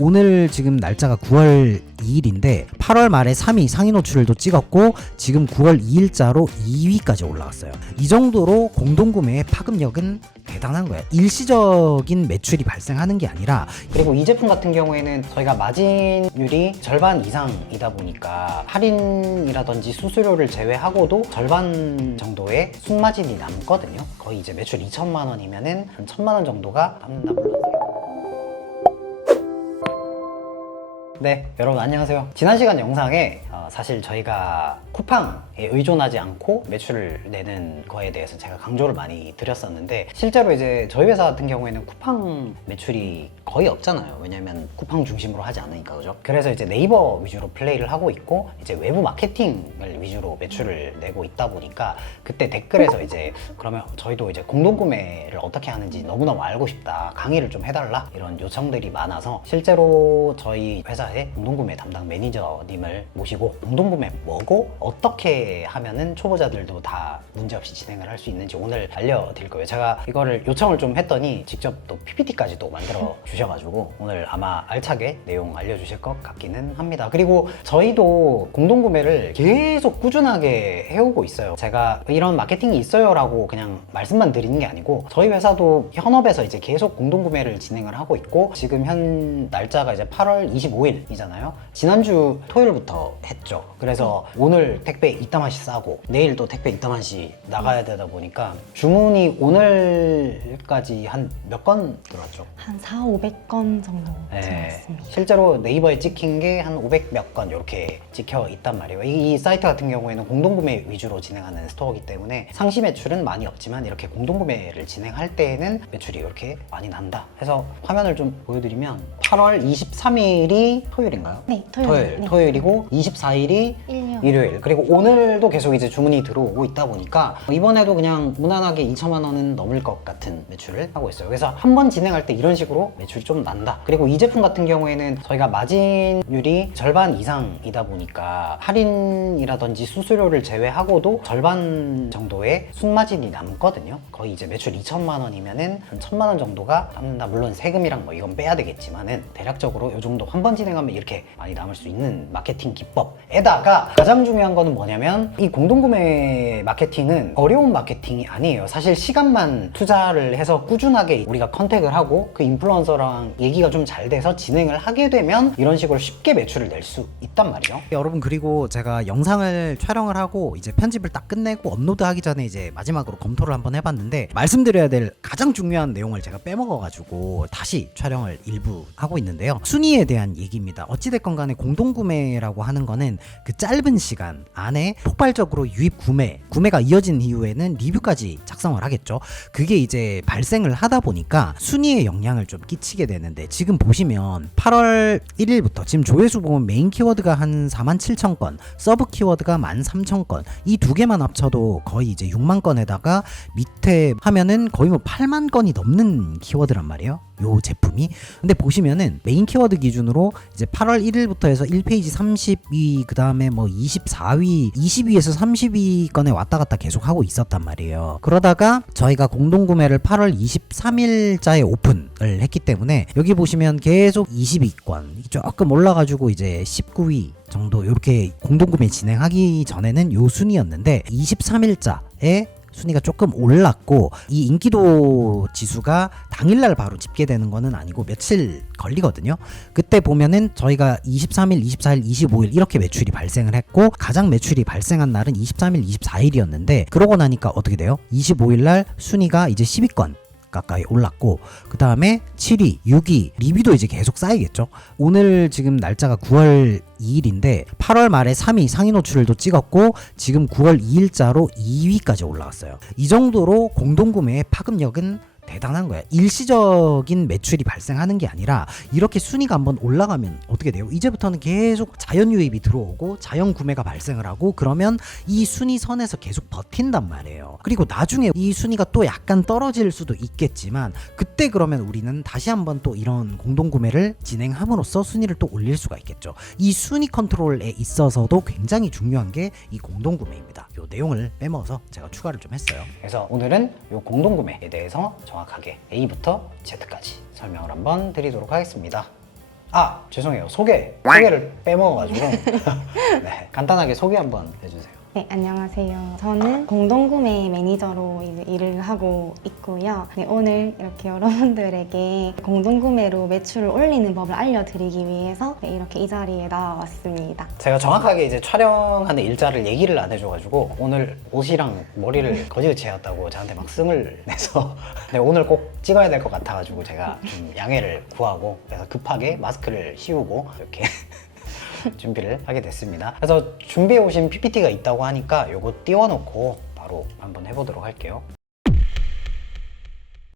오늘 지금 날짜가 9월 2일인데 8월 말에 3위 상위 노출도 찍었고 지금 9월 2일자로 2위까지 올라갔어요. 이 정도로 공동구매의 파급력은 대단한 거야. 일시적인 매출이 발생하는 게 아니라, 그리고 이 제품 같은 경우에는 저희가 마진율이 절반 이상이다 보니까 할인이라든지 수수료를 제외하고도 절반 정도의 순마진이 남거든요. 거의 이제 매출 2천만 원이면은 한 1천만 원 정도가 남는다 불러요. 네, 여러분 안녕하세요. 지난 시간 영상에 사실 저희가 쿠팡에 의존하지 않고 매출을 내는 거에 대해서 제가 강조를 많이 드렸었는데, 실제로 이제 저희 회사 같은 경우에는 쿠팡 매출이 거의 없잖아요. 왜냐면 쿠팡 중심으로 하지 않으니까, 그죠? 그래서 이제 네이버 위주로 플레이를 하고 있고, 이제 외부 마케팅을 위주로 매출을 내고 있다 보니까, 그때 댓글에서 이제 그러면 저희도 이제 공동구매를 어떻게 하는지 너무너무 알고 싶다, 강의를 좀 해달라, 이런 요청들이 많아서 실제로 저희 회사에 공동구매 담당 매니저님을 모시고 공동구매 뭐고 어떻게 하면은 초보자들도 다 문제없이 진행을 할 수 있는지 오늘 알려드릴 거예요. 제가 이거를 요청을 좀 했더니 직접 또 PPT까지도 만들어 주셔가지고 오늘 아마 알차게 내용 알려주실 것 같기는 합니다. 그리고 저희도 공동구매를 계속 꾸준하게 해오고 있어요. 제가 이런 마케팅이 있어요 라고 그냥 말씀만 드리는 게 아니고, 저희 회사도 현업에서 이제 계속 공동구매를 진행을 하고 있고, 지금 현 날짜가 이제 8월 25일이잖아요. 지난주 토요일부터 했죠. 그래서 오늘 택배 이따맛이 싸고 내일 또 택배 이따맛이 나가야 되다 보니까 주문이 오늘까지 한 몇 건 들어왔죠? 한 400~500건 정도 네, 들어왔습니다. 실제로 네이버에 찍힌 게 한 500 몇 건 이렇게 찍혀 있단 말이에요. 이 사이트 같은 경우에는 공동구매 위주로 진행하는 스토어이기 때문에 상시 매출은 많이 없지만 이렇게 공동구매를 진행할 때에는 매출이 이렇게 많이 난다 해서 화면을 좀 보여드리면, 8월 23일이 토요일인가요? 네, 토요일. 네. 토요일이고 24일이 일요일, 그리고 오늘도 계속 이제 주문이 들어오고 있다 보니까 이번에도 그냥 무난하게 2천만 원은 넘을 것 같은 매출을 하고 있어요. 그래서 한 번 진행할 때 이런 식으로 매출이 좀 난다. 그리고 이 제품 같은 경우에는 저희가 마진율이 절반 이상이다 보니까 할인이라든지 수수료를 제외하고도 절반 정도의 순마진이 남거든요. 거의 이제 매출 2천만 원이면은 한 1천만 원 정도가 남는다. 물론 세금이랑 뭐 이건 빼야 되겠지만은 대략적으로 이 정도 한 번 진행하면 이렇게 많이 남을 수 있는 마케팅 기법에다가 가장 중요한 거는 뭐냐면, 이 공동구매 마케팅은 어려운 마케팅이 아니에요. 사실 시간만 투자를 해서 꾸준하게 우리가 컨택을 하고 그 인플루언서랑 얘기가 좀 잘 돼서 진행을 하게 되면 이런 식으로 쉽게 매출을 낼 수 있단 말이에요. 여러분, 그리고 제가 영상을 촬영을 하고 이제 편집을 딱 끝내고 업로드하기 전에 이제 마지막으로 검토를 한번 해봤는데, 말씀드려야 될 가장 중요한 내용을 제가 빼먹어가지고 다시 촬영을 일부 하고 있는데요. 순위에 대한 얘기입니다. 어찌됐건 간에 공동구매라고 하는 거는 그 짧은 시간 안에 폭발적으로 유입 구매가 이어진 이후에는 리뷰까지 작성을 하겠죠. 그게 이제 발생을 하다 보니까 순위에 영향을 좀 끼치게 되는데, 지금 보시면 8월 1일부터 지금 조회수 보면 메인 키워드가 한 47,000건, 서브 키워드가 13,000건, 이 두 개만 합쳐도 거의 이제 6만 건에다가 밑에 하면은 거의 뭐 8만 건이 넘는 키워드란 말이에요, 요 제품이. 근데 보시면은 메인 키워드 기준으로 이제 8월 1일부터 해서 1페이지 30위, 그 다음에 뭐 24위, 20위에서 30위권에 왔다 갔다 계속 하고 있었단 말이에요. 그러다가 저희가 공동구매를 8월 23일자에 오픈을 했기 때문에 여기 보시면 계속 20위권 조금 올라가지고 이제 19위 정도 이렇게 공동구매 진행하기 전에는 요 순위였는데, 23일자에 순위가 조금 올랐고, 이 인기도 지수가 당일날 바로 집계되는 거는 아니고 며칠 걸리거든요. 그때 보면은 저희가 23일, 24일, 25일 이렇게 매출이 발생을 했고, 가장 매출이 발생한 날은 23일, 24일이었는데, 그러고 나니까 어떻게 돼요? 25일날 순위가 이제 10위권 가까이 올랐고, 그 다음에 7위, 6위, 리뷰도 이제 계속 쌓이겠죠. 오늘 지금 날짜가 9월 2일인데 8월 말에 3위 상위 노출도 찍었고 지금 9월 2일자로 2위까지 올라갔어요. 이 정도로 공동구매의 파급력은 대단한 거야. 일시적인 매출이 발생하는 게 아니라 이렇게 순위가 한번 올라가면 어떻게 돼요? 이제부터는 계속 자연 유입이 들어오고 자연 구매가 발생을 하고, 그러면 이 순위 선에서 계속 버틴단 말이에요. 그리고 나중에 이 순위가 또 약간 떨어질 수도 있겠지만, 그때 그러면 우리는 다시 한번 또 이런 공동구매를 진행함으로써 순위를 또 올릴 수가 있겠죠. 이 순위 컨트롤에 있어서도 굉장히 중요한 게 이 공동구매입니다. 이 내용을 빼먹어서 제가 추가를 좀 했어요. 그래서 오늘은 이 공동구매에 대해서 정확하게 A부터 Z까지 설명을 한번 드리도록 하겠습니다. 죄송해요. 소개를 빼먹어가지고 네, 간단하게 소개 한번 해주세요. 네, 안녕하세요. 저는 공동구매 매니저로 이제 일을 하고 있고요. 네, 오늘 이렇게 여러분들에게 공동구매로 매출을 올리는 법을 알려드리기 위해서 네, 이렇게 이 자리에 나와왔습니다. 제가 정확하게 이제 촬영하는 일자를 얘기를 안 해줘가지고 오늘 옷이랑 머리를 거지같이 해왔다고 저한테 막 승을 내서 네, 오늘 꼭 찍어야 될 것 같아가지고 제가 좀 양해를 구하고 그래서 급하게 마스크를 씌우고 이렇게 준비를 하게 됐습니다. 그래서 준비해 오신 PPT가 있다고 하니까 요거 띄워놓고 바로 한번 해보도록 할게요.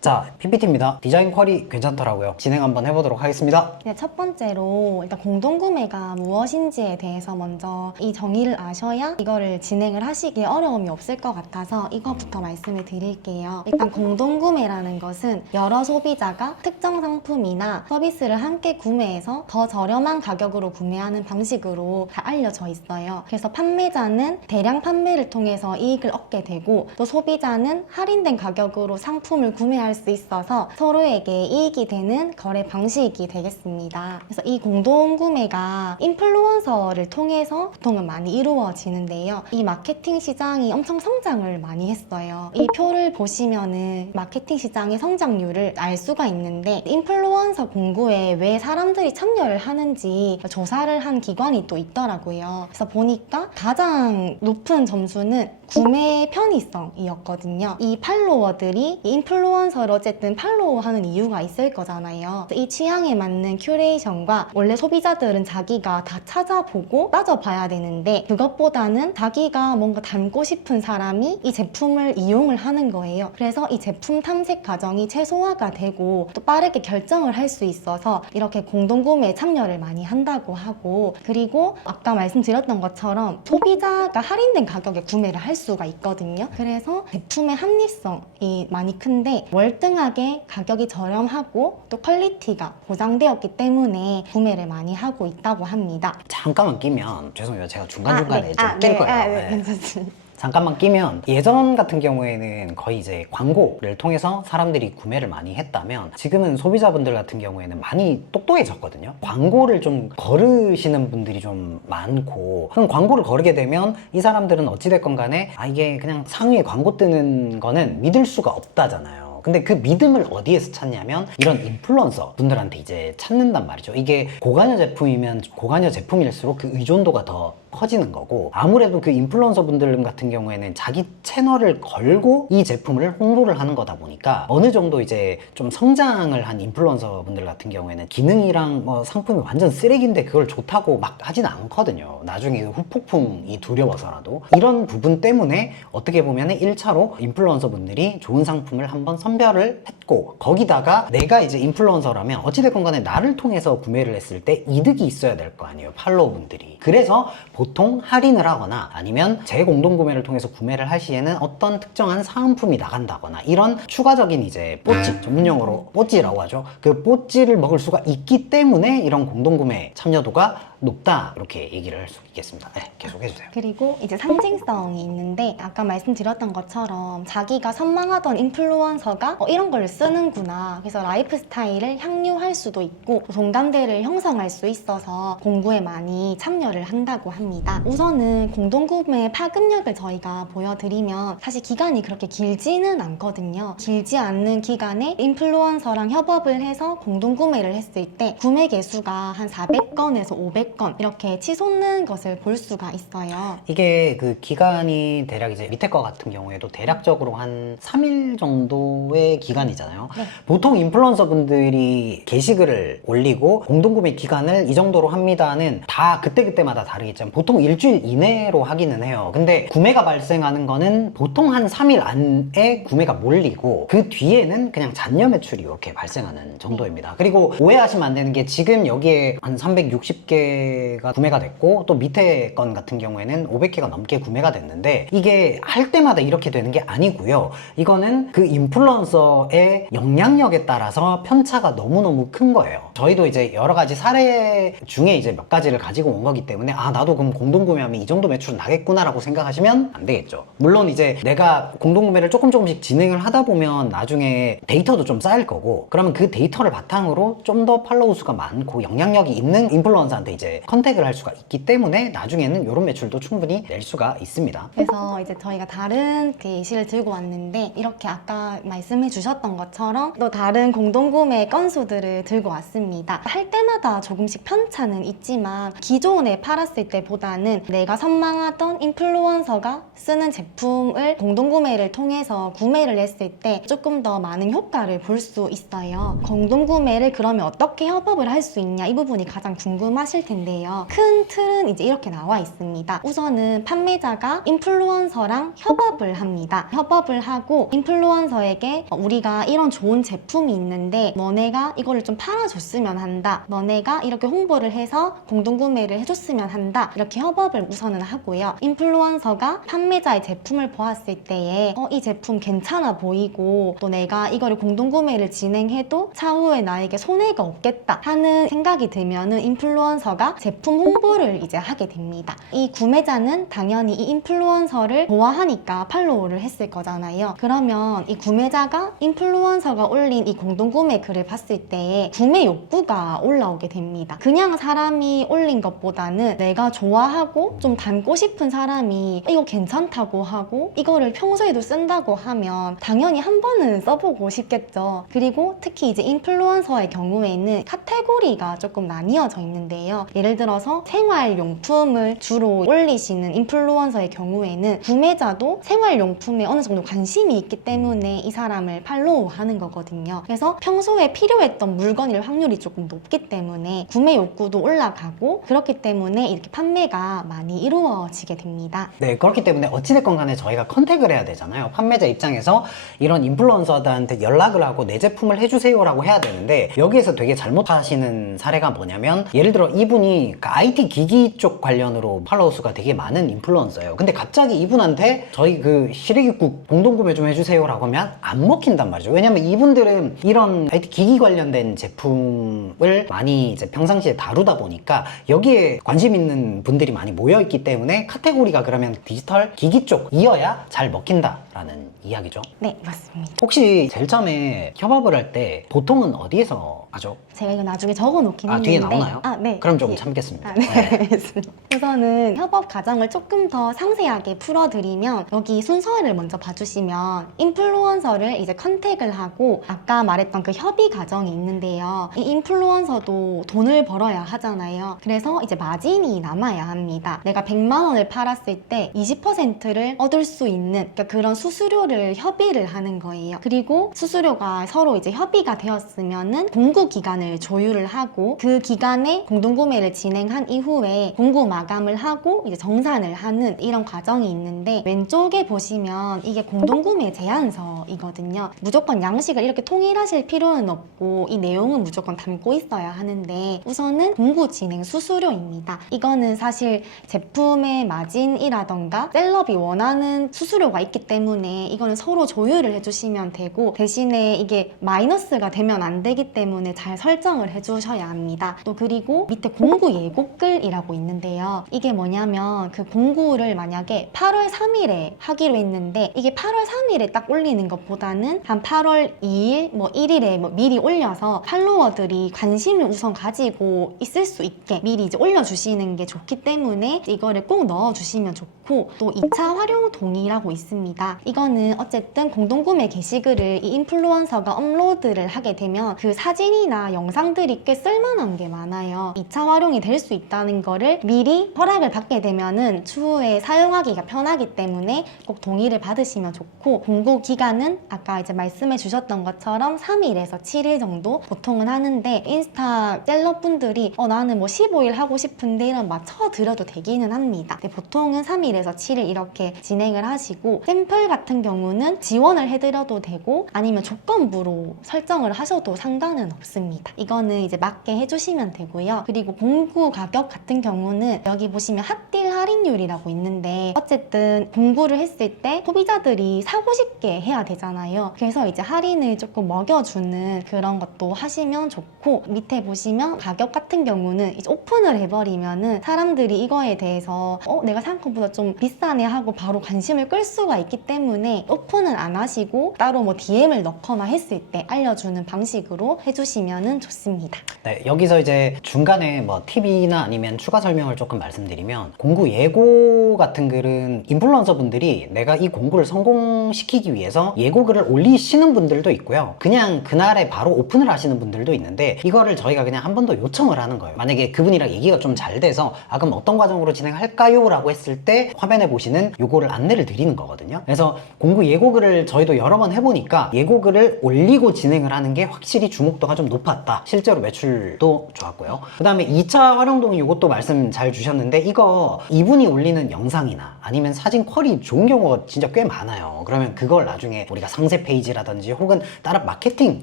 자, PPT입니다. 디자인 쿼리 괜찮더라고요. 진행 한번 해보도록 하겠습니다. 네, 첫 번째로 일단 공동구매가 무엇인지에 대해서 먼저 이 정의를 아셔야 이거를 진행을 하시기에 어려움이 없을 것 같아서 이거부터 말씀을 드릴게요. 일단 공동구매라는 것은 여러 소비자가 특정 상품이나 서비스를 함께 구매해서 더 저렴한 가격으로 구매하는 방식으로 다 알려져 있어요. 그래서 판매자는 대량 판매를 통해서 이익을 얻게 되고 또 소비자는 할인된 가격으로 상품을 구매할 수 있어서 서로에게 이익이 되는 거래 방식이 되겠습니다. 그래서 이 공동구매가 인플루언서를 통해서 보통은 많이 이루어지는데요. 이 마케팅 시장이 엄청 성장을 많이 했어요. 이 표를 보시면은 마케팅 시장의 성장률을 알 수가 있는데 인플루언서 공구에 왜 사람들이 참여를 하는지 조사를 한 기관이 또 있더라고요. 그래서 보니까 가장 높은 점수는 구매 편의성이었거든요. 이 팔로워들이 이 인플루언서를 어쨌든 팔로우하는 이유가 있을 거잖아요. 이 취향에 맞는 큐레이션과 원래 소비자들은 자기가 다 찾아보고 따져봐야 되는데 그것보다는 자기가 뭔가 닮고 싶은 사람이 이 제품을 이용을 하는 거예요. 그래서 이 제품 탐색 과정이 최소화가 되고 또 빠르게 결정을 할 수 있어서 이렇게 공동구매에 참여를 많이 한다고 하고 그리고 아까 말씀드렸던 것처럼 소비자가 할인된 가격에 구매를 할 수가 있거든요. 그래서 제품의 합리성이 많이 큰데 월등하게 가격이 저렴하고 또 퀄리티가 보장되었기 때문에 구매를 많이 하고 있다고 합니다. 잠깐만 끼면 죄송해요. 제가 중간중간에 좀 낄 거예요. 네. 괜찮습니다. 잠깐만 끼면 예전 같은 경우에는 거의 이제 광고를 통해서 사람들이 구매를 많이 했다면 지금은 소비자분들 같은 경우에는 많이 똑똑해졌거든요. 광고를 좀 거르시는 분들이 좀 많고 그럼 광고를 거르게 되면 이 사람들은 어찌됐건 간에 이게 그냥 상위에 광고 뜨는 거는 믿을 수가 없다잖아요. 근데 그 믿음을 어디에서 찾냐면 이런 인플루언서 분들한테 이제 찾는단 말이죠. 이게 고관여 제품이면 고관여 제품일수록 그 의존도가 더 커지는 거고 아무래도 그 인플루언서 분들 같은 경우에는 자기 채널을 걸고 이 제품을 홍보를 하는 거다 보니까 어느 정도 이제 좀 성장을 한 인플루언서 분들 같은 경우에는 기능이랑 뭐 상품이 완전 쓰레기인데 그걸 좋다고 막 하진 않거든요. 나중에 후폭풍이 두려워서라도 이런 부분 때문에 어떻게 보면 1차로 인플루언서 분들이 좋은 상품을 한번 선별을 했고 거기다가 내가 이제 인플루언서라면 어찌됐건 간에 나를 통해서 구매를 했을 때 이득이 있어야 될 거 아니에요. 팔로워 분들이. 그래서 보통 할인을 하거나 아니면 재공동구매를 통해서 구매를 할 시에는 어떤 특정한 상품이 나간다거나 이런 추가적인 이제 뽀찌, 전문용어로 뽀찌라고 하죠. 그 뽀찌를 먹을 수가 있기 때문에 이런 공동구매 참여도가 높다 이렇게 얘기를 할 수 있겠습니다. 네, 계속 해주세요. 그리고 이제 상징성이 있는데 아까 말씀드렸던 것처럼 자기가 선망하던 인플루언서가 이런 걸 쓰는구나. 그래서 라이프 스타일을 향유할 수도 있고 공감대를 형성할 수 있어서 공구에 많이 참여를 한다고 합니다. 우선은 공동구매 파급력을 저희가 보여드리면 사실 기간이 그렇게 길지는 않거든요. 길지 않는 기간에 인플루언서랑 협업을 해서 공동구매를 했을 때 구매 개수가 한 400건에서 500건 이렇게 치솟는 것을 볼 수가 있어요. 이게 그 기간이 대략 이제 밑에 거 같은 경우에도 대략적으로 한 3일 정도의 기간이잖아요. 네. 보통 인플루언서 분들이 게시글을 올리고 공동구매 기간을 이 정도로 합니다는 다 그때그때마다 다르겠지만 보통 일주일 이내로 하기는 해요. 근데 구매가 발생하는 거는 보통 한 3일 안에 구매가 몰리고 그 뒤에는 그냥 잔여 매출이 이렇게 발생하는 정도입니다. 그리고 오해하시면 안 되는 게 지금 여기에 한 360개 500개가 구매가 됐고 또 밑에 건 같은 경우에는 500개가 넘게 구매가 됐는데 이게 할 때마다 이렇게 되는 게 아니고요. 이거는 그 인플루언서의 영향력에 따라서 편차가 너무너무 큰 거예요. 저희도 이제 여러 가지 사례 중에 이제 몇 가지를 가지고 온 거기 때문에 아 나도 그럼 공동구매하면 이 정도 매출은 나겠구나 라고 생각하시면 안 되겠죠. 물론 이제 내가 공동구매를 조금씩 진행을 하다 보면 나중에 데이터도 좀 쌓일 거고 그러면 그 데이터를 바탕으로 좀 더 팔로우 수가 많고 영향력이 있는 인플루언서한테 이제 컨택을 할 수가 있기 때문에 나중에는 이런 매출도 충분히 낼 수가 있습니다. 그래서 이제 저희가 다른 그 예시를 들고 왔는데 이렇게 아까 말씀해 주셨던 것처럼 또 다른 공동구매 건수들을 들고 왔습니다. 할 때마다 조금씩 편차는 있지만 기존에 팔았을 때보다는 내가 선망하던 인플루언서가 쓰는 제품을 공동구매를 통해서 구매를 했을 때 조금 더 많은 효과를 볼 수 있어요. 공동구매를 그러면 어떻게 협업을 할 수 있냐 이 부분이 가장 궁금하실 텐데요. 큰 틀은 이제 이렇게 나와 있습니다. 우선은 판매자가 인플루언서랑 협업을 합니다. 협업을 하고 인플루언서에게 우리가 이런 좋은 제품이 있는데 너네가 이거를 좀 팔아줬으면 한다. 너네가 이렇게 홍보를 해서 공동구매를 해줬으면 한다. 이렇게 협업을 우선은 하고요. 인플루언서가 판매자의 제품을 보았을 때에 이 제품 괜찮아 보이고 또 내가 이거를 공동구매를 진행해도 차후에 나에게 손해가 없겠다 하는 생각이 들면은 인플루언서가 제품 홍보를 이제 하게 됩니다. 이 구매자는 당연히 이 인플루언서를 좋아하니까 팔로우를 했을 거잖아요. 그러면 이 구매자가 인플루언서가 올린 이 공동구매 글을 봤을 때 구매 욕구가 올라오게 됩니다. 그냥 사람이 올린 것보다는 내가 좋아하고 좀 닮고 싶은 사람이 이거 괜찮다고 하고 이거를 평소에도 쓴다고 하면 당연히 한 번은 써보고 싶겠죠. 그리고 특히 이제 인플루언서의 경우에는 카테고리가 조금 나뉘어져 있는데요. 예를 들어서 생활용품을 주로 올리시는 인플루언서의 경우에는 구매자도 생활용품에 어느 정도 관심이 있기 때문에 이 사람을 팔로우하는 거거든요. 그래서 평소에 필요했던 물건일 확률이 조금 높기 때문에 구매 욕구도 올라가고 그렇기 때문에 이렇게 판매가 많이 이루어지게 됩니다. 네, 그렇기 때문에 어찌됐건 간에 저희가 컨택을 해야 되잖아요. 판매자 입장에서 이런 인플루언서들한테 연락을 하고 내 제품을 해주세요라고 해야 되는데 여기에서 되게 잘못하시는 사례가 뭐냐면 예를 들어 이분이 그 IT 기기 쪽 관련으로 팔로워 수가 되게 많은 인플루언서예요. 근데 갑자기 이분한테 저희 그 시래기국 공동구매 좀 해주세요라고 하면 안 먹힌단 말이죠. 왜냐면 이분들은 이런 IT 기기 관련된 제품을 많이 이제 평상시에 다루다 보니까 여기에 관심 있는 분들이 많이 모여있기 때문에 카테고리가 그러면 디지털 기기 쪽이어야 잘 먹힌다라는 이야기죠. 네, 맞습니다. 혹시 제일 처음에 협업을 할 때 보통은 어디에서 하죠? 제가 이거 나중에 적어 놓긴 했는데 뒤에 나오나요? 네. 그럼 조금 참겠습니다. 네, 알겠습니다. 우선은 협업 과정을 조금 더 상세하게 풀어드리면 여기 순서를 먼저 봐주시면 인플루언서를 이제 컨택을 하고 아까 말했던 그 협의 과정이 있는데요. 이 인플루언서도 돈을 벌어야 하잖아요. 그래서 이제 마진이 남아야 합니다. 내가 100만 원을 팔았을 때 20%를 얻을 수 있는 그러니까 그런 수수료를 협의를 하는 거예요. 그리고 수수료가 서로 이제 협의가 되었으면은 공구 기간을 조율을 하고 그 기간에 공동구매를 진행한 이후에 공구 마감을 하고 이제 정산을 하는 이런 과정이 있는데 왼쪽에 보시면 이게 공동구매 제안서이거든요. 무조건 양식을 이렇게 통일하실 필요는 없고 이 내용은 무조건 담고 있어야 하는데 우선은 공구 진행 수수료입니다. 이거는 사실 제품의 마진이라던가 셀럽이 원하는 수수료가 있기 때문에 이거는 서로 조율을 해주시면 되고 대신에 이게 마이너스가 되면 안 되기 때문에 잘 설정을 해주셔야 합니다. 또 그리고 밑에 공구 예고글이라고 있는데요. 이게 뭐냐면 그 공구를 만약에 8월 3일에 하기로 했는데 이게 8월 3일에 딱 올리는 것보다는 한 8월 2일, 뭐 1일에 뭐 미리 올려서 팔로워들이 관심을 우선 가지고 있을 수 있게 미리 이제 올려주시는 게 좋기 때문에 이거를 꼭 넣어주시면 좋고 또 2차 활용 동의라고 있습니다. 이거는 어쨌든 공동구매 게시글을 이 인플루언서가 업로드를 하게 되면 그 사진이나 영상들이 꽤 쓸만한 게 많아요. 2차 활용이 될 수 있다는 거를 미리 허락을 받게 되면은 추후에 사용하기가 편하기 때문에 꼭 동의를 받으시면 좋고 공구 기간은 아까 이제 말씀해 주셨던 것처럼 3일에서 7일 정도 보통은 하는데 인스타 셀럽분들이 나는 뭐 15일 하고 싶은데 이런 맞춰드려도 되기는 합니다. 근데 보통은 3일에서 7일 이렇게 진행을 하시고 샘플 같은 경우는 지원을 해드려도 되고 아니면 조건부로 설정을 하셔도 상관은 없습니다. 이거는 이제 맞게 해주시면 되고요. 그리고 공구 가격 같은 경우는 여기 보시면 핫딜 할인율이라고 있는데 어쨌든 공구를 했을 때 소비자들이 사고 싶게 해야 되잖아요. 그래서 이제 할인을 조금 먹여주는 그런 것도 하시면 좋고, 밑에 보시면 가격 같은 경우는 이제 오픈을 해버리면은 사람들이 이거에 대해서 내가 생각보다 좀 비싸네 하고 바로 관심을 끌 수가 있기 때문에 오픈은 안 하시고 따로 뭐 DM을 넣거나 했을 때 알려주는 방식으로 해주시면 좋습니다. 네, 여기서 이제 중간에 뭐 팁이나 아니면 추가 설명을 조금 말씀드리면, 공구 예고 같은 글은 인플루언서 분들이 내가 이 공구를 성공시키기 위해서 예고 글을 올리시는 분들도 있고요. 그냥 그날에 바로 오픈을 하시는 분들도 있는데, 이거를 저희가 그냥 한 번 더 요청을 하는 거예요. 만약에 그분이랑 얘기가 좀 잘 돼서 그럼 어떤 과정으로 진행할까요? 라고 했을 때 화면에 보시는 요거를 안내를 드리는 거거든요. 그래서 공구 예고 글을 저희도 여러 번 해보니까 예고 글을 올리고 진행을 하는 게 확실히 주목도가 좀 높았다. 실제로 매출도 좋았고요. 그 다음에 2차 활용도는 이것도 말씀 잘 주셨는데, 이거 이분이 올리는 영상이나 아니면 사진 퀄이 좋은 경우가 진짜 꽤 많아요. 그러면 그걸 나중에 우리가 상세 페이지라든지 혹은 다른 마케팅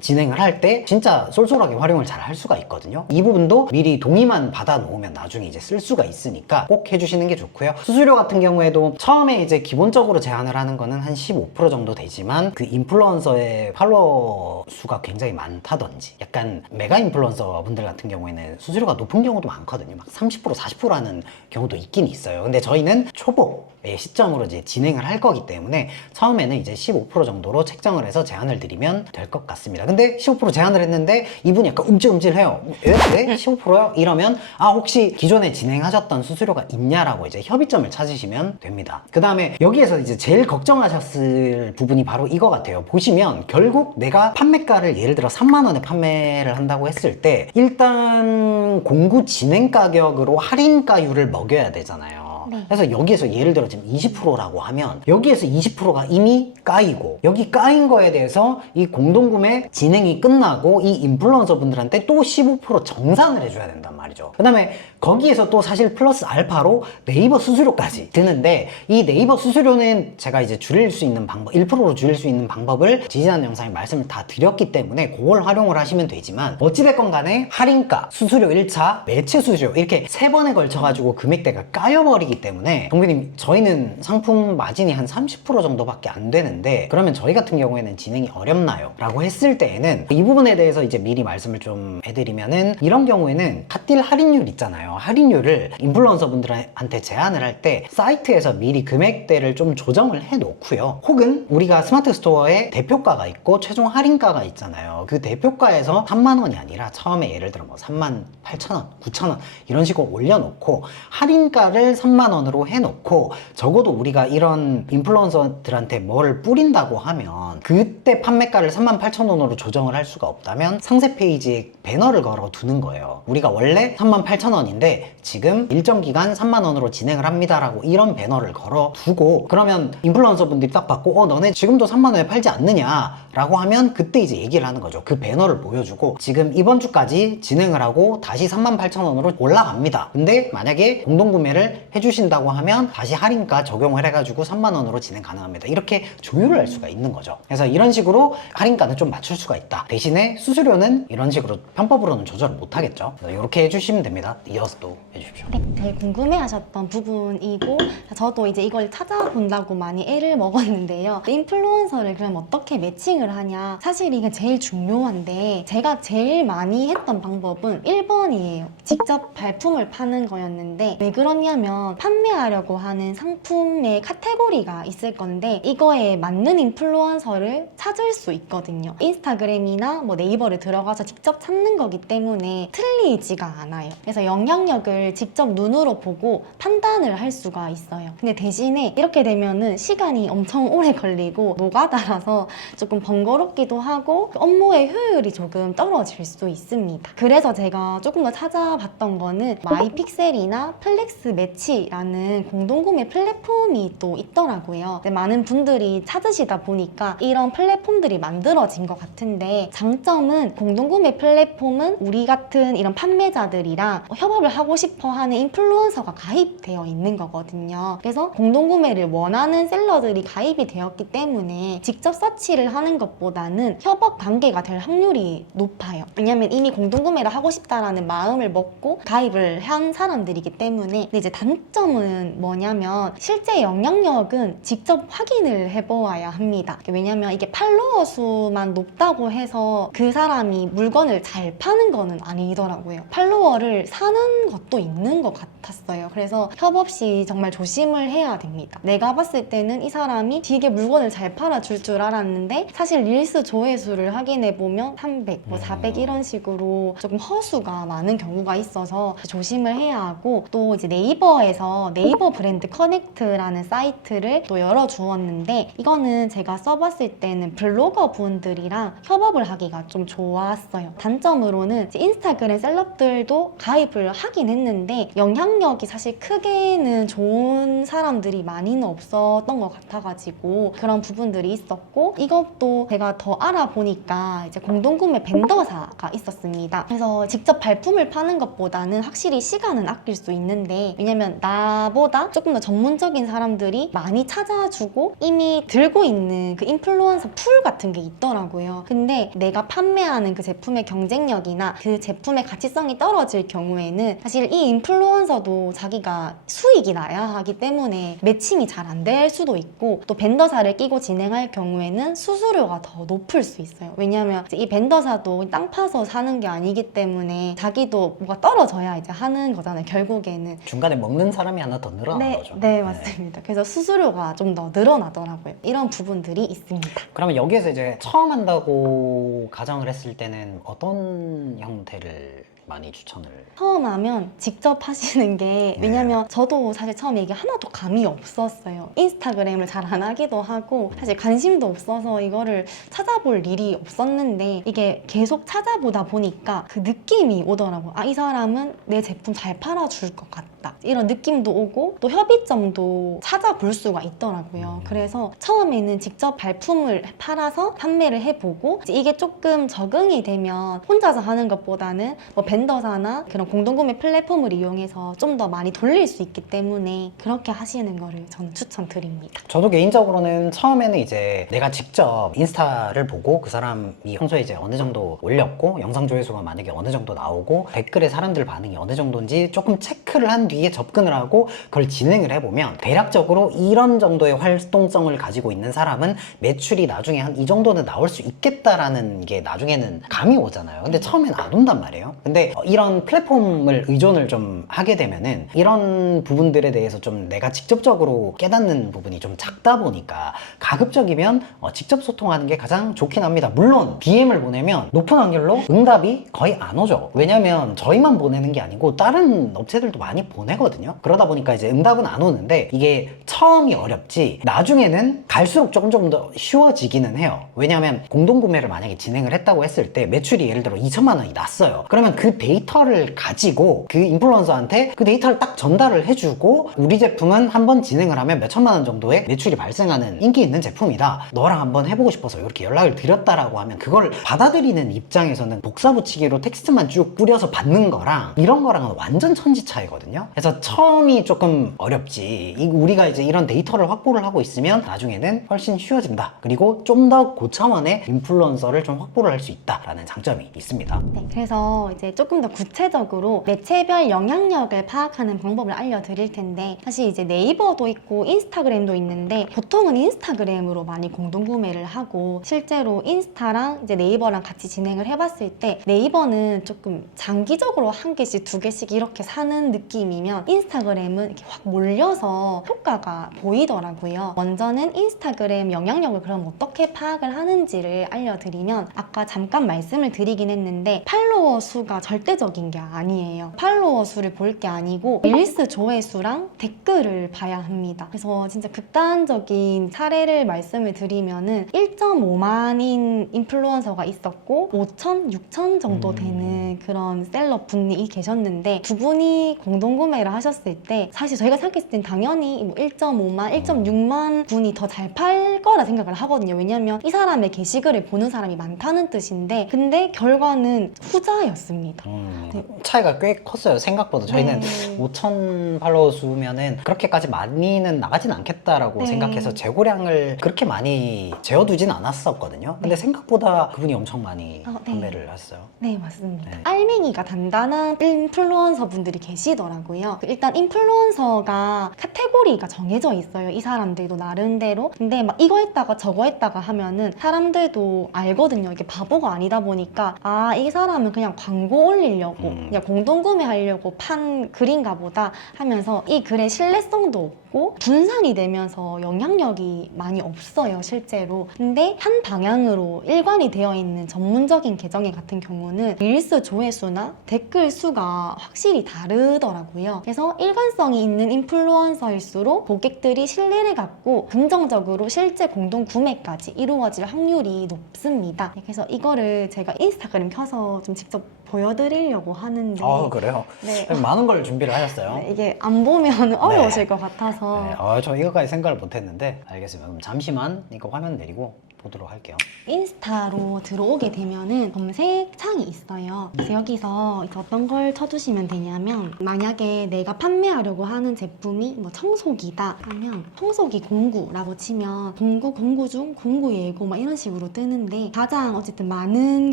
진행을 할 때 진짜 쏠쏠하게 활용을 잘 할 수가 있거든요. 이 부분도 미리 동의만 받아 놓으면 나중에 이제 쓸 수가 있으니까 꼭 해주시는 게 좋고요. 수수료 같은 경우에도 처음에 이제 기본적으로 제한을 하는 거는 한 15% 정도 되지만, 그 인플루언서의 팔로워 수가 굉장히 많다든지 약간 메가 인플루언서 분들 같은 경우에는 수수료가 높은 경우도 많거든요. 막 30% 40% 하는 경우도 있긴 있어요. 근데 저희는 초보의 시점으로 이제 진행을 할 거기 때문에 처음에는 이제 15% 정도로 책정을 해서 제한을 드리면 될 것 같습니다. 근데 15% 제한을 했는데 이분이 약간 움찔움찔해요. 왜? 15%요? 이러면 혹시 기존에 진행하셨던 수수료가 있냐라고 이제 협의점을 찾으시면 됩니다. 그 다음에 여기에서 이제 제일 걱정하셨을 부분이 바로 이거 같아요. 보시면 결국 내가 판매가를 예를 들어 3만 원에 판매를 한다고 했을 때 일단 공구 진행 가격으로 할인가율을 먹여야 되잖아요. 네. 그래서 여기에서 예를 들어 지금 20%라고 하면 여기에서 20%가 이미 까이고, 여기 까인 거에 대해서 이 공동구매 진행이 끝나고 이 인플루언서 분들한테 또 15% 정산을 해줘야 된단 말이죠. 그 다음에 거기에서 또 사실 플러스 알파로 네이버 수수료까지 드는데, 이 네이버 수수료는 제가 이제 줄일 수 있는 방법, 1%로 줄일 수 있는 방법을 지지난 영상에 말씀을 다 드렸기 때문에 그걸 활용을 하시면 되지만, 어찌됐건 간에 할인가, 수수료 1차, 매체 수수료 이렇게 3번에 걸쳐가지고 금액대가 까여버리기 때문에, 동규님 저희는 상품 마진이 한 30% 정도밖에 안 되는데 그러면 저희 같은 경우에는 진행이 어렵나요? 라고 했을 때에는 이 부분에 대해서 이제 미리 말씀을 좀 해드리면은, 이런 경우에는 핫딜 할인율 있잖아요. 할인율을 인플루언서 분들한테 제안을 할 때 사이트에서 미리 금액대를 좀 조정을 해 놓고요. 혹은 우리가 스마트 스토어에 대표가가 있고 최종 할인가가 있잖아요. 그 대표가에서 3만 원이 아니라 처음에 예를 들어 뭐 3만 8천 원, 9천 원 이런 식으로 올려놓고 할인가를 3만 원으로 해놓고, 적어도 우리가 이런 인플루언서들한테 뭐를 뿌린다고 하면 그때 판매가를 3만 8천 원으로 조정을 할 수가 없다면 상세 페이지에 배너를 걸어 두는 거예요. 우리가 원래 3만 8천 원인데 지금 일정 기간 3만 원으로 진행을 합니다 라고 이런 배너를 걸어 두고, 그러면 인플루언서 분들이 딱 받고 너네 지금도 3만 원에 팔지 않느냐 라고 하면 그때 이제 얘기를 하는 거죠. 그 배너를 보여주고 지금 이번 주까지 진행을 하고 다시 3만 8천 원으로 올라갑니다. 근데 만약에 공동구매를 해주신다고 하면 다시 할인가 적용을 해가지고 3만 원으로 진행 가능합니다. 이렇게 조율을 할 수가 있는 거죠. 그래서 이런 식으로 할인가는 좀 맞출 수가 있다. 대신에 수수료는 이런 식으로 편법으로는 조절을 못 하겠죠. 그래서 이렇게 해주시면 됩니다. 이어서 또 해주십시오. 네, 제일 궁금해하셨던 부분이고, 저도 이제 이걸 찾아본다고 많이 애를 먹었는데요. 인플루언서를 그럼 어떻게 매칭을 하냐, 사실 이게 제일 중요한데 제가 제일 많이 했던 방법은 1번이에요. 직접 발품을 파는 거였는데, 왜 그러냐면 판매하려고 하는 상품의 카테고리가 있을 건데 이거에 맞는 인플루언서를 찾을 수 있거든요. 인스타그램이나 뭐 네이버를 들어가서 직접 찾는 거기 때문에 틀리지가 않아요. 그래서 영향력을 직접 눈으로 보고 판단을 할 수가 있어요. 근데 대신에 이렇게 되면은 시간이 엄청 오래 걸리고 노가다라서 조금 번거롭기도 하고 업무의 효율이 조금 떨어질 수 있습니다. 그래서 제가 조금 더 찾아봤던 거는 마이픽셀이나 플렉스 매치라는 공동구매라는 공동구매 플랫폼이 또 있더라고요. 근데 많은 분들이 찾으시다 보니까 이런 플랫폼들이 만들어진 것 같은데, 장점은 공동구매 플랫폼은 우리 같은 이런 판매자들이랑 협업을 하고 싶어 하는 인플루언서가 가입되어 있는 거거든요. 그래서 공동구매를 원하는 셀러들이 가입이 되었기 때문에 직접 서치를 하는 것보다는 협업 관계가 될 확률이 높아요. 왜냐면 이미 공동구매를 하고 싶다라는 마음을 먹고 가입을 한 사람들이기 때문에. 근데 이제 단점은 뭐냐면 실제 영향력은 직접 확인을 해보아야 합니다. 왜냐면 이게 팔로워 수만 높다고 해서 그 사람이 물건을 잘 파는 거는 아니더라고요. 팔로워를 사는 것도 있는 것 같았어요. 그래서 협업 시 정말 조심을 해야 됩니다. 내가 봤을 때는 이 사람이 되게 물건을 잘 팔아줄 줄 알았는데 사실 릴스 조회수를 확인해보면 300, 400 이런 식으로 조금 허수가 많은 경우가 있어서 조심을 해야 하고, 또 이제 네이버에서 네이버 브랜드 커넥트라는 사이트를 또 열어주었는데, 이거는 제가 써봤을 때는 블로거 분들이랑 협업을 하기가 좀 좋았어요. 단점으로는 인스타그램 셀럽들도 가입을 하긴 했는데 영향력이 사실 크게는 좋은 사람들이 많이는 없었던 것 같아가지고 그런 부분들이 있었고, 이것도 제가 더 알아보니까 이제 공동구매 벤더사가 있었습니다. 그래서 직접 발품을 파는 것보다는 확실히 시간은 아낄 수 있는데, 왜냐면 나보다 조금 더 전문적인 사람들이 많이 찾아주고 이미 들고 있는 그 인플루언서 풀 같은 게 있더라고요. 근데 내가 판매하는 그 제품의 경쟁력이나 그 제품의 가치성이 떨어질 경우에는 사실 이 인플루언서도 자기가 수익이 나야 하기 때문에 매칭이 잘 안 될 수도 있고, 또 벤더사를 끼고 진행할 경우에는 수수료가 더 높을 수 있어요. 왜냐면 이 벤더사도 땅 파서 사는 게 아니기 때문에 자기도 뭐가 떨어져야 이제 하는 거잖아요, 결국에는. 중간에 먹는 사람이 하나 더 늘어난 거죠. 네, 맞습니다. 그래서 수수료가 좀 더 늘어나더라고요. 이런 부분들이 있습니다. 그러면 여기에서 이제 처음 한다고 가정을 했을 때는 어떤 형태를 많이 추천을? 처음 하면 직접 하시는 게, 왜냐면 저도 사실 처음에 이게 하나도 감이 없었어요. 인스타그램을 잘 안 하기도 하고 사실 관심도 없어서 이거를 찾아볼 일이 없었는데, 이게 계속 찾아보다 보니까 그 느낌이 오더라고요. 아, 이 사람은 내 제품 잘 팔아줄 것 같다, 이런 느낌도 오고 또 협의점도 찾아볼 수가 있더라고요. 그래서 처음에는 직접 발품을 팔아서 판매를 해보고, 이게 조금 적응이 되면 혼자서 하는 것보다는 뭐 벤더사나 그런 공동구매 플랫폼을 이용해서 좀 더 많이 돌릴 수 있기 때문에 그렇게 하시는 거를 저는 추천드립니다. 저도 개인적으로는 처음에는 이제 내가 직접 인스타를 보고 그 사람이 평소에 이제 어느 정도 올렸고 영상 조회수가 만약에 어느 정도 나오고 댓글에 사람들 반응이 어느 정도인지 조금 체크를 한 뒤에 접근을 하고 그걸 진행을 해보면 대략적으로 이런 정도의 활동성을 가지고 있는 사람은 매출이 나중에 한 이 정도는 나올 수 있겠다라는 게 나중에는 감이 오잖아요. 근데 처음엔 안 온단 말이에요. 근데 이런 플랫폼을 의존을 좀 하게 되면은 이런 부분들에 대해서 좀 내가 직접적으로 깨닫는 부분이 좀 작다 보니까 가급적이면 직접 소통하는 게 가장 좋긴 합니다. 물론 DM을 보내면 높은 확률로 응답이 거의 안 오죠. 왜냐면 저희만 보내는 게 아니고 다른 업체들도 많이 보내거든요. 그러다 보니까 이제 응답은 안 오는데, 이게 처음이 어렵지 나중에는 갈수록 조금 더 쉬워지기는 해요. 왜냐면 공동구매를 만약에 진행을 했다고 했을 때 매출이 예를 들어 2천만 원이 났어요. 그러면 그 데이터를 가지고 그 인플루언서한테 그 데이터를 딱 전달을 해주고, 우리 제품은 한번 진행을 하면 몇 천만 원 정도의 매출이 발생하는 인기 있는 제품이다, 너랑 한번 해보고 싶어서 이렇게 연락을 드렸다라고 하면 그걸 받아들이는 입장에서는 복사붙이기로 텍스트만 쭉 뿌려서 받는 거랑 이런 거랑은 완전 천지 차이거든요. 그래서 처음이 조금 어렵지, 우리가 이제 이런 데이터를 확보를 하고 있으면 나중에는 훨씬 쉬워진다. 그리고 좀 더 고차원의 인플루언서를 좀 확보를 할 수 있다라는 장점이 있습니다. 네, 그래서 이제 조금 더 구체적으로 매체별 영향력을 파악하는 방법을 알려드릴 텐데, 사실 이제 네이버도 있고 인스타그램도 있는데 보통은 인스타그램으로 많이 공동구매를 하고, 실제로 인스타랑 이제 네이버랑 같이 진행을 해봤을 때 네이버는 조금 장기적으로 한 개씩 두 개씩 이렇게 사는 느낌이면 인스타그램은 이렇게 확 몰려서 효과가 보이더라고요. 먼저는 인스타그램 영향력을 그럼 어떻게 파악을 하는지를 알려드리면, 아까 잠깐 말씀을 드리긴 했는데 팔로워 수가 절대적인 게 아니에요. 팔로워 수를 볼 게 아니고 릴스 조회수랑 댓글을 봐야 합니다. 그래서 진짜 극단적인 사례를 말씀을 드리면은 1.5만인 인플루언서가 있었고 5천, 6천 정도 되는 그런 셀럽 분이 계셨는데 두 분이 공동구매를 하셨을 때 사실 저희가 생각했을 땐 당연히 뭐 1.5만, 1.6만 분이 더 잘 팔 거라 생각을 하거든요. 왜냐면 이 사람의 게시글을 보는 사람이 많다는 뜻인데 근데 결과는 후자였습니다. 네. 차이가 꽤 컸어요. 생각보다 저희는 네. 5천 팔로워 수면은 그렇게까지 많이는 나가진 않겠다라고 네. 생각해서 재고량을 그렇게 많이 재워두진 않았었거든요. 근데 생각보다 그분이 엄청 많이 네. 판매를 했어요. 네, 맞습니다. 네. 알맹이가 단단한 인플루언서 분들이 계시더라고요. 일단 인플루언서가 카테고리가 정해져 있어요. 이 사람들도 나름대로. 근데 막 이거 했다가 저거 했다가 하면은 사람들도 알거든요. 이게 바보가 아니다 보니까 아, 이 사람은 그냥 광고 올리려고 그냥 공동구매 하려고 판 글인가 보다 하면서 이 글의 신뢰성도 없고 분산이 되면서 영향력이 많이 없어요, 실제로. 근데 한 방향으로 일관이 되어 있는 전문적인 계정 같은 경우는 릴스 조회수나 댓글 수가 확실히 다르더라고요. 그래서 일관성이 있는 인플루언서일수록 고객들이 신뢰를 갖고 긍정적으로 실제 공동 구매까지 이루어질 확률이 높습니다. 그래서 이거를 제가 인스타그램 켜서 좀 직접 보여드리려고 하는데 그래요? 네. 많은 걸 준비를 하셨어요. 네, 이게 안 보면 어려우실 것 같아서 네. 저 이거까지 생각을 못했는데 알겠습니다. 그럼 잠시만 이거 화면 내리고 보도록 할게요. 인스타로 들어오게 되면은 검색 창이 있어요. 그래서 여기서 이제 어떤 걸 쳐주시면 되냐면 만약에 내가 판매하려고 하는 제품이 뭐 청소기다 하면 청소기 공구라고 치면 공구 중 공구 예고 막 이런 식으로 뜨는데 가장 어쨌든 많은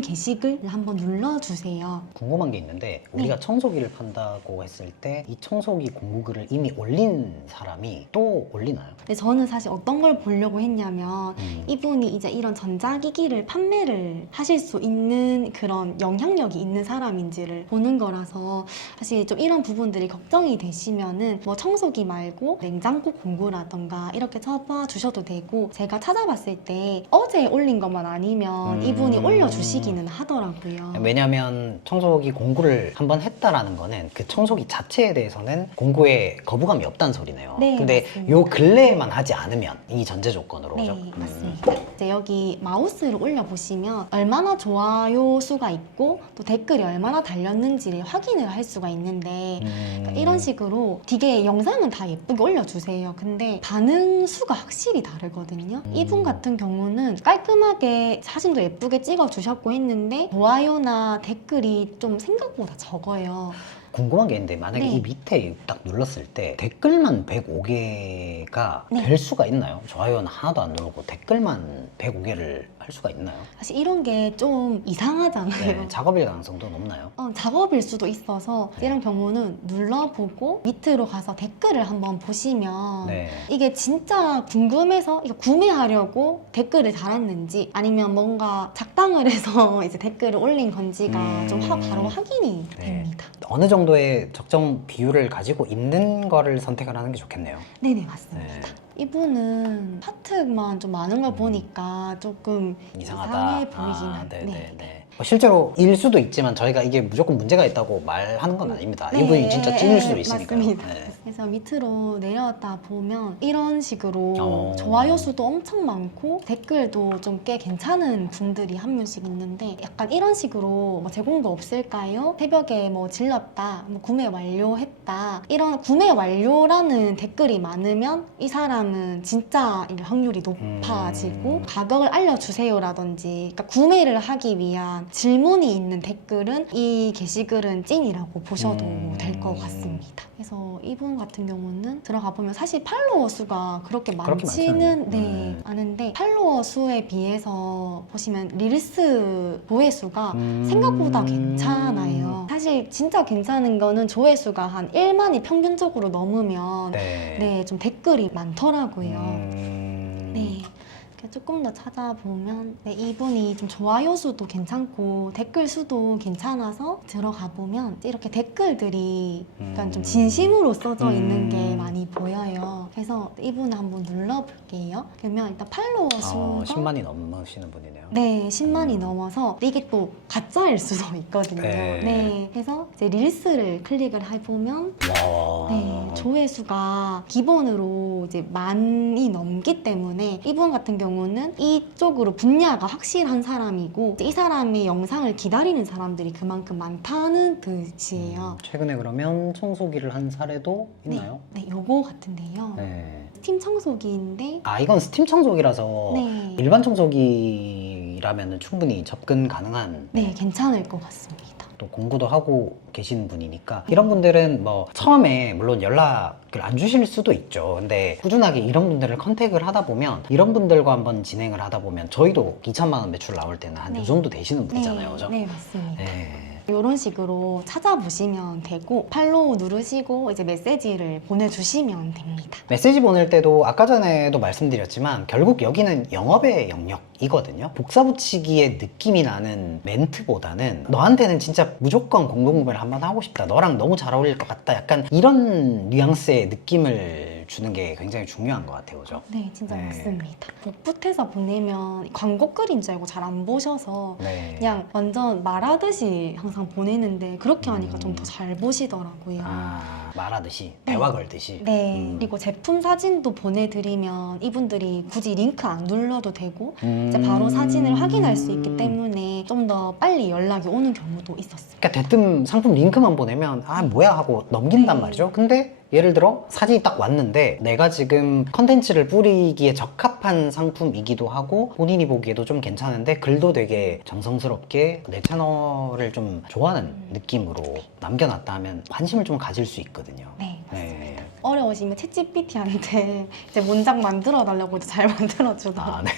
게시글을 한번 눌러주세요. 궁금한 게 있는데 우리가 청소기를 판다고 했을 때 이 청소기 공구글을 이미 올린 사람이 또 올리나요? 근데 저는 사실 어떤 걸 보려고 했냐면 이분이 이제 이런 전자기기를 판매를 하실 수 있는 그런 영향력이 있는 사람인지를 보는 거라서 사실 좀 이런 부분들이 걱정이 되시면은 뭐 청소기 말고 냉장고 공구라던가 이렇게 쳐봐 주셔도 되고 제가 찾아봤을 때 어제 올린 것만 아니면 이분이 올려주시기는 하더라고요. 왜냐면 청소기 공구를 한번 했다라는 거는 그 청소기 자체에 대해서는 공구에 거부감이 없다는 소리네요. 네, 근데 맞습니다. 요 근래에만 하지 않으면 이 전제 조건으로 네, 그죠? 맞습니다. 이제 여기 마우스를 올려보시면 얼마나 좋아요 수가 있고 또 댓글이 얼마나 달렸는지를 확인을 할 수가 있는데 그러니까 이런 식으로 되게 영상은 다 예쁘게 올려주세요. 근데 반응 수가 확실히 다르거든요. 이분 같은 경우는 깔끔하게 사진도 예쁘게 찍어주셨고 했는데 좋아요나 댓글이 좀 생각보다 적어요. 궁금한 게 있는데 만약에 네. 이 밑에 딱 눌렀을 때 댓글만 105개가 네. 될 수가 있나요? 좋아요는 하나도 안 누르고 댓글만 105개를 할 수가 있나요? 사실 이런 게 좀 이상하잖아요. 네, 작업일 가능성도 높나요? 작업일 수도 있어서 네. 이런 경우는 눌러보고 밑으로 가서 댓글을 한번 보시면 네. 이게 진짜 궁금해서 이거 구매하려고 댓글을 달았는지 아니면 뭔가 작당을 해서 이제 댓글을 올린 건지가 좀 바로 확인이 네. 됩니다. 어느 정도의 적정 비율을 가지고 있는 거를 선택을 하는 게 좋겠네요. 네네, 맞습니다. 네. 이분은 하트만 좀 많은 걸 보니까 조금 이상하다. 이상해 보이긴 한데 네네네. 실제로 일 수도 있지만 저희가 이게 무조건 문제가 있다고 말하는 건 아닙니다. 네, 이분이 진짜 찐일 수도 있으니까요. 맞습니다. 네. 그래서 밑으로 내려다 보면 이런 식으로 어. 좋아요 수도 엄청 많고 댓글도 좀 꽤 괜찮은 분들이 한 명씩 있는데 약간 이런 식으로 뭐 제공도 없을까요? 새벽에 뭐 질렀다, 뭐 구매 완료했다 이런 구매 완료라는 댓글이 많으면 이 사람은 진짜 일 확률이 높아지고 가격을 알려주세요라든지 그러니까 구매를 하기 위한 질문이 있는 댓글은 이 게시글은 찐이라고 보셔도 될 것 같습니다. 그래서 이분 같은 경우는 들어가 보면 사실 팔로워 수가 그렇게 그렇게 많지는 많지 않은데 팔로워 수에 비해서 보시면 릴스 조회수가 생각보다 괜찮아요. 사실 진짜 괜찮은 거는 조회수가 한 1만이 평균적으로 넘으면 네. 네, 좀 댓글이 많더라고요. 네. 이렇게 조금 더 찾아보면 네, 이분이 좀 좋아요 수도 괜찮고 댓글 수도 괜찮아서 들어가 보면 이렇게 댓글들이 약간 좀 진심으로 써져 있는 게 많이 보여요. 그래서 이분을 한번 눌러볼게요. 그러면 일단 팔로워 수가 10만이 넘으시는 분이네요. 네, 10만이 넘어서 이게 또 가짜일 수도 있거든요. 네. 네, 그래서 이제 릴스를 클릭을 해보면 와. 네, 조회수가 기본으로 이제 만이 넘기 때문에 이분 같은 경우는 이쪽으로 분야가 확실한 사람이고 이 사람의 영상을 기다리는 사람들이 그만큼 많다는 뜻이에요. 최근에 그러면 청소기를 한 사례도 있나요? 네, 요거 같은데요. 네. 스팀 청소기인데 아, 이건 스팀 청소기라서 네. 일반 청소기라면 충분히 접근 가능한 네, 괜찮을 것 같습니다. 또 공부도 하고 계시는 분이니까 이런 분들은 뭐 처음에 물론 연락을 안 주실 수도 있죠. 근데 꾸준하게 이런 분들을 컨택을 하다 보면 이런 분들과 한번 진행을 하다 보면 저희도 2천만 원 매출 나올 때는 한 이 네. 정도 되시는 분이잖아요. 그죠? 네, 맞습니다. 네. 이런 식으로 찾아보시면 되고 팔로우 누르시고 이제 메시지를 보내주시면 됩니다. 메시지 보낼 때도 아까 전에도 말씀드렸지만 결국 여기는 영업의 영역이거든요. 복사 붙이기의 느낌이 나는 멘트보다는 너한테는 진짜 무조건 공동구매를 한번 하고 싶다. 너랑 너무 잘 어울릴 것 같다. 약간 이런 뉘앙스의 느낌을 주는 게 굉장히 중요한 것 같아요. 그죠? 네, 진짜 네. 맞습니다. 복붙해서 보내면 광고 글인 줄 알고 잘 안 보셔서 네. 그냥 완전 말하듯이 항상 보내는데 그렇게 하니까 좀 더 잘 보시더라고요. 아, 말하듯이 대화 걸듯이. 네, 그리고 제품 사진도 보내드리면 이분들이 굳이 링크 안 눌러도 되고 이제 바로 사진을 확인할 수 있기 때문에 좀 더 빨리 연락이 오는 경우도 있었어요. 그러니까 대뜸 상품 링크만 보내면 아 뭐야 하고 넘긴단 말이죠. 근데 예를 들어 사진이 딱 왔는데 내가 지금 컨텐츠를 뿌리기에 적합한 상품이기도 하고 본인이 보기에도 좀 괜찮은데 글도 되게 정성스럽게 내 채널을 좀 좋아하는 느낌으로 남겨놨다 하면 관심을 좀 가질 수 있거든요. 네, 네. 어려우시면 챗GPT한테 이제 문장 만들어 달라고 해도 잘 만들어 주더라고요. 아, 네.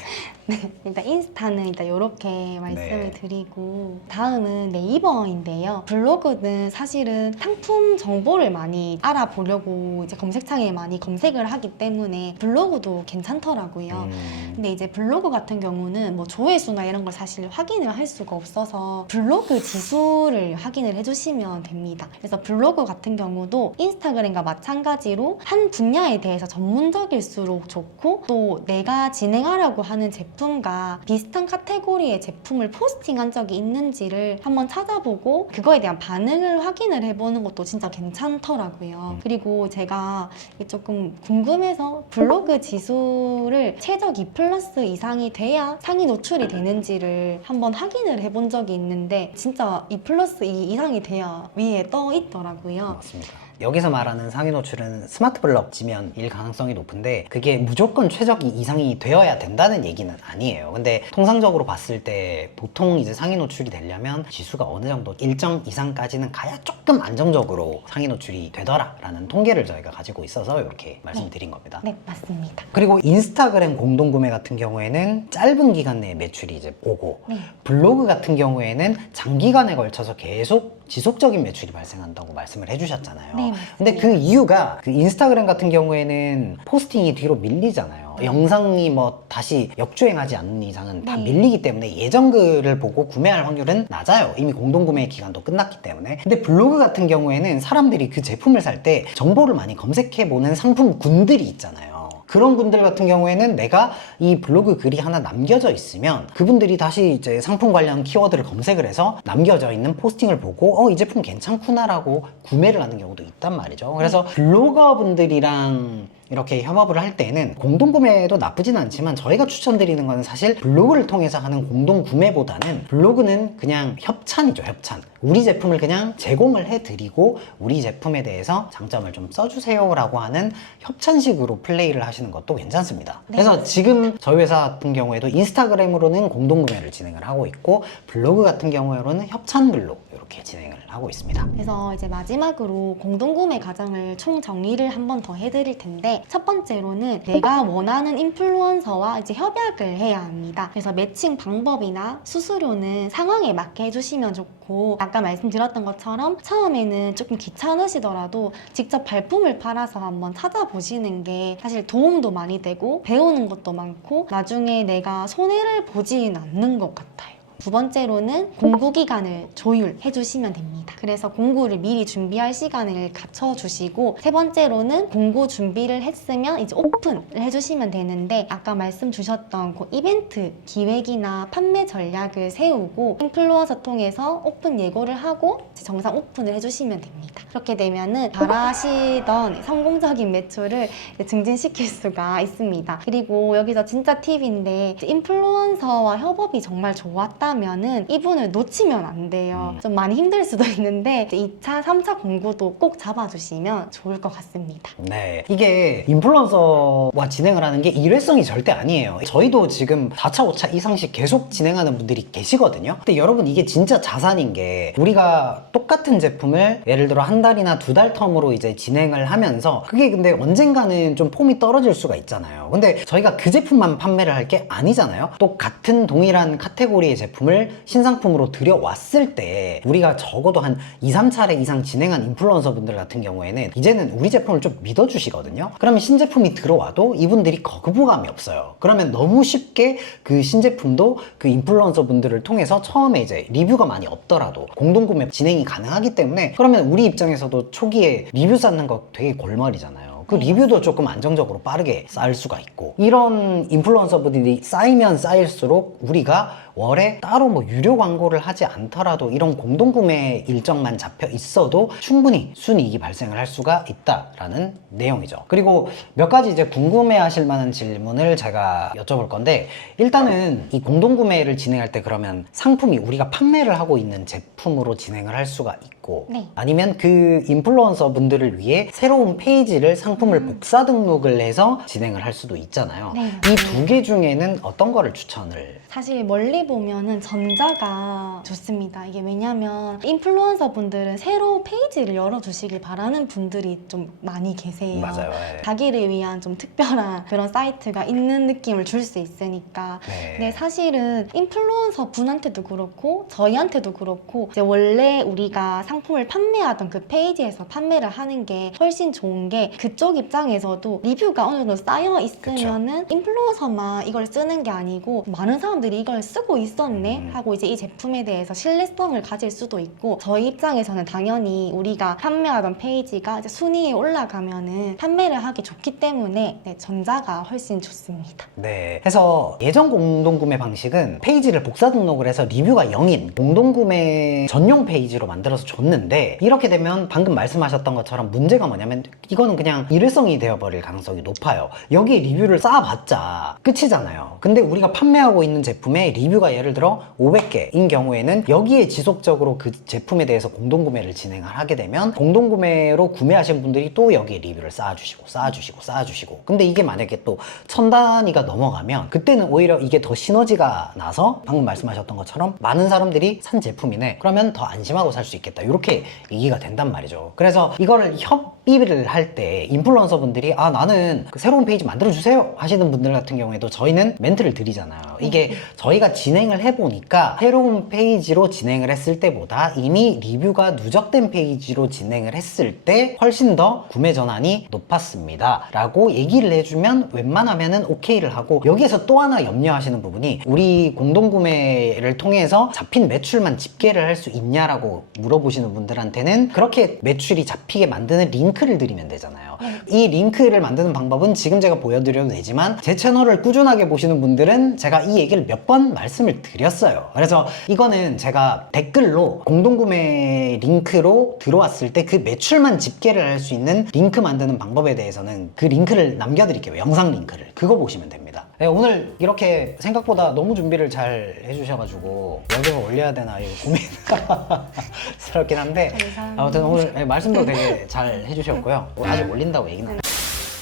네, 일단 인스타는 일단 이렇게 말씀을 네. 드리고 다음은 네이버인데요. 블로그는 사실은 상품 정보를 많이 알아보려고 이제 검색창에 많이 검색을 하기 때문에 블로그도 괜찮더라고요. 근데 이제 블로그 같은 경우는 뭐 조회수나 이런 걸 사실 확인을 할 수가 없어서 블로그 지수를 확인을 해주시면 됩니다. 그래서 블로그 같은 경우도 인스타그램과 마찬가지로 한 분야에 대해서 전문적일수록 좋고 또 내가 진행하려고 하는 제품과 비슷한 카테고리의 제품을 포스팅한 적이 있는지를 한번 찾아보고 그거에 대한 반응을 확인을 해보는 것도 진짜 괜찮더라고요. 그리고 제가 조금 궁금해서 블로그 지수를 최적 2+ 이상이 돼야 상위 노출이 되는지를 한번 확인을 해본 적이 있는데 진짜 2+2 이상이 돼야 위에 떠 있더라고요. 맞습니다. 여기서 말하는 상위 노출은 스마트 블럭 지면일 가능성이 높은데 그게 무조건 최적 이상이 되어야 된다는 얘기는 아니에요. 근데 통상적으로 봤을 때 보통 이제 상위 노출이 되려면 지수가 어느 정도 일정 이상까지는 가야 조금 안정적으로 상위 노출이 되더라라는 통계를 저희가 가지고 있어서 이렇게 말씀드린 겁니다. 네, 맞습니다. 그리고 인스타그램 공동구매 같은 경우에는 짧은 기간 내에 매출이 이제 오고 네. 블로그 같은 경우에는 장기간에 걸쳐서 계속 지속적인 매출이 발생한다고 말씀을 해주셨잖아요. 네, 근데 그 이유가 그 인스타그램 같은 경우에는 포스팅이 뒤로 밀리잖아요. 영상이 뭐 다시 역주행하지 않는 이상은 다 네. 밀리기 때문에 예전 글을 보고 구매할 확률은 낮아요. 이미 공동구매 기간도 끝났기 때문에. 근데 블로그 같은 경우에는 사람들이 그 제품을 살 때 정보를 많이 검색해보는 상품군들이 있잖아요. 그런 분들 같은 경우에는 내가 이 블로그 글이 하나 남겨져 있으면 그분들이 다시 이제 상품 관련 키워드를 검색을 해서 남겨져 있는 포스팅을 보고 이 제품 괜찮구나라고 구매를 하는 경우도 있단 말이죠. 그래서 블로거 분들이랑 이렇게 협업을 할 때는 공동구매도 나쁘진 않지만 저희가 추천드리는 건 사실 블로그를 통해서 하는 공동구매보다는 블로그는 그냥 협찬이죠. 협찬. 우리 제품을 그냥 제공을 해드리고 우리 제품에 대해서 장점을 좀 써주세요 라고 하는 협찬식으로 플레이를 하시는 것도 괜찮습니다. 네, 그래서 맞습니다. 지금 저희 회사 같은 경우에도 인스타그램으로는 공동구매를 진행을 하고 있고 블로그 같은 경우에는 협찬글로 이렇게 진행을 하고 있습니다. 그래서 이제 마지막으로 공동구매 과정을 총 정리를 한 번 더 해드릴 텐데 첫 번째로는 내가 원하는 인플루언서와 이제 협약을 해야 합니다. 그래서 매칭 방법이나 수수료는 상황에 맞게 해주시면 좋고 아까 아까 말씀드렸던 것처럼 처음에는 조금 귀찮으시더라도 직접 발품을 팔아서 한번 찾아보시는 게 사실 도움도 많이 되고 배우는 것도 많고 나중에 내가 손해를 보진 않는 것 같아요. 두 번째로는 공부 기간을 조율해 주시면 됩니다. 그래서 공부를 미리 준비할 시간을 갖춰 주시고, 세 번째로는 공부 준비를 했으면 이제 오픈을 해주시면 되는데, 아까 말씀 주셨던 그 이벤트 기획이나 판매 전략을 세우고 인플루언서 통해서 오픈 예고를 하고 이제 정상 오픈을 해주시면 됩니다. 그렇게 되면은 바라시던 성공적인 매출을 증진시킬 수가 있습니다. 그리고 여기서 진짜 팁인데, 인플루언서와 협업이 정말 좋았다면은 이분을 놓치면 안 돼요. 좀 많이 힘들 수도 있는데 2차, 3차 공구도 꼭 잡아주시면 좋을 것 같습니다. 네, 이게 인플루언서와 진행을 하는 게 일회성이 절대 아니에요. 저희도 지금 4차, 5차 이상씩 계속 진행하는 분들이 계시거든요. 근데 여러분, 이게 진짜 자산인 게, 우리가 똑같은 제품을 예를 들어 한 달이나 2달 텀으로 이제 진행을 하면서 그게 근데 언젠가는 좀 폼이 떨어질 수가 있잖아요. 근데 저희가 그 제품만 판매를 할 게 아니잖아요. 또 같은 동일한 카테고리의 제품을 신상품으로 들여왔을 때 우리가 적어도 한 2, 3차례 이상 진행한 인플루언서 분들 같은 경우에는 이제는 우리 제품을 좀 믿어주시거든요. 그러면 신제품이 들어와도 이분들이 거부감이 없어요. 그러면 너무 쉽게 그 신제품도 그 인플루언서 분들을 통해서 처음에 이제 리뷰가 많이 없더라도 공동구매 진행이 가능하기 때문에, 그러면 우리 입장에서도 초기에 리뷰 쌓는 거 되게 골머리잖아요. 그 리뷰도 조금 안정적으로 빠르게 쌓을 수가 있고, 이런 인플루언서분들이 쌓이면 쌓일수록 우리가 월에 따로 뭐 유료 광고를 하지 않더라도 이런 공동구매 일정만 잡혀 있어도 충분히 순이익이 발생을 할 수가 있다라는 내용이죠. 그리고 몇 가지 이제 궁금해 하실 만한 질문을 제가 여쭤볼 건데, 일단은 이 공동구매를 진행할 때 그러면 상품이 우리가 판매를 하고 있는 제품으로 진행을 할 수가 있고, 네. 아니면 그 인플루언서 분들을 위해 새로운 페이지를 상품을 복사 등록을 해서 진행을 할 수도 있잖아요. 네. 이 두 개 중에는 어떤 거를 추천을? 사실 멀리 보면은 전자가 좋습니다. 이게 왜냐면 인플루언서 분들은 새로 페이지를 열어주시길 바라는 분들이 좀 많이 계세요. 맞아요. 네. 자기를 위한 좀 특별한 그런 사이트가 있는 느낌을 줄 수 있으니까. 네. 근데 사실은 인플루언서 분한테도 그렇고 저희한테도 그렇고 이제 원래 우리가 상품을 판매하던 그 페이지에서 판매를 하는 게 훨씬 좋은 게, 그쪽 입장에서도 리뷰가 어느 정도 쌓여 있으면은 인플루언서만 이걸 쓰는 게 아니고 많은 사람들이 이걸 쓰고 있었네 하고 이제 이 제품에 대해서 신뢰성을 가질 수도 있고, 저희 입장에서는 당연히 우리가 판매하던 페이지가 이제 순위에 올라가면은 판매를 하기 좋기 때문에 네, 전자가 훨씬 좋습니다. 네. 그래서 예전 공동구매 방식은 페이지를 복사 등록을 해서 리뷰가 0인 공동구매 전용 페이지로 만들어서 줬는데, 이렇게 되면 방금 말씀하셨던 것처럼 문제가 뭐냐면 이거는 그냥 일회성이 되어버릴 가능성이 높아요. 여기에 리뷰를 쌓아봤자 끝이잖아요. 근데 우리가 판매하고 있는 제품의 리뷰가 예를 들어 500개인 경우에는 여기에 지속적으로 그 제품에 대해서 공동구매를 진행을 하게 되면 공동구매로 구매하신 분들이 또 여기에 리뷰를 쌓아주시고 근데 이게 만약에 또 1000단위가 넘어가면 그때는 오히려 이게 더 시너지가 나서 방금 말씀하셨던 것처럼 많은 사람들이 산 제품이네, 그러면 더 안심하고 살 수 있겠다, 이렇게 얘기가 된단 말이죠. 그래서 이거를 협의를 할 때 인플루언서 분들이 나는 그 새로운 페이지 만들어주세요 하시는 분들 같은 경우에도 저희는 멘트를 드리잖아요. 이게 저희가 진행을 해보니까 새로운 페이지로 진행을 했을 때보다 이미 리뷰가 누적된 페이지로 진행을 했을 때 훨씬 더 구매 전환이 높았습니다 라고 얘기를 해주면 웬만하면은 오케이를 하고, 여기에서 또 하나 염려하시는 부분이, 우리 공동구매를 통해서 잡힌 매출만 집계를 할 수 있냐라고 물어보시는 분들한테는 그렇게 매출이 잡히게 만드는 링크를 드리면 되잖아요. 이 링크를 만드는 방법은 지금 제가 보여드려도 되지만, 제 채널을 꾸준하게 보시는 분들은 제가 이 얘기를 몇 번 말씀을 드렸어요. 그래서 이거는 제가 댓글로 공동구매 링크로 들어왔을 때 그 매출만 집계를 할 수 있는 링크 만드는 방법에 대해서는 그 링크를 남겨드릴게요. 영상 링크를. 그거 보시면 됩니다. 네, 오늘 이렇게 생각보다 너무 준비를 잘 해주셔가지고 여기서 올려야 되나 이거 고민스럽긴 한데, 감사합니다. 아무튼 오늘 말씀도 되게 잘 해주셨고요. 아직 올린다고 얘기는 안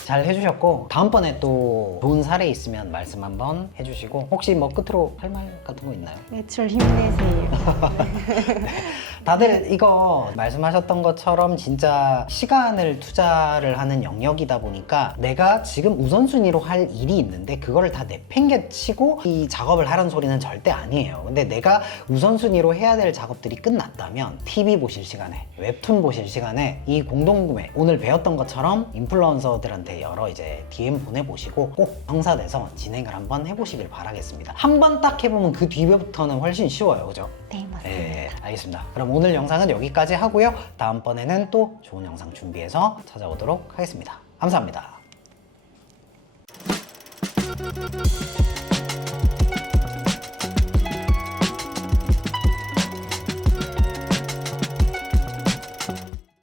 잘 해주셨고 다음번에 또 좋은 사례 있으면 말씀 한번 해주시고 혹시 뭐 끝으로 할 말 같은 거 있나요? 매출 힘내세요. 다들 이거 말씀하셨던 것처럼 진짜 시간을 투자를 하는 영역이다 보니까 내가 지금 우선순위로 할 일이 있는데 그거를 다 내팽개치고 이 작업을 하라는 소리는 절대 아니에요. 근데 내가 우선순위로 해야 될 작업들이 끝났다면 TV 보실 시간에, 웹툰 보실 시간에 이 공동구매 오늘 배웠던 것처럼 인플루언서들한테 여러 이제 DM 보내보시고 꼭 성사돼서 진행을 한번 해보시길 바라겠습니다. 한 번 딱 해보면 그 뒤부터는 훨씬 쉬워요. 그죠? 네, 맞습니다. 네, 알겠습니다. 그럼 오늘 영상은 여기까지 하고요. 다음번에는 또 좋은 영상 준비해서 찾아오도록 하겠습니다. 감사합니다.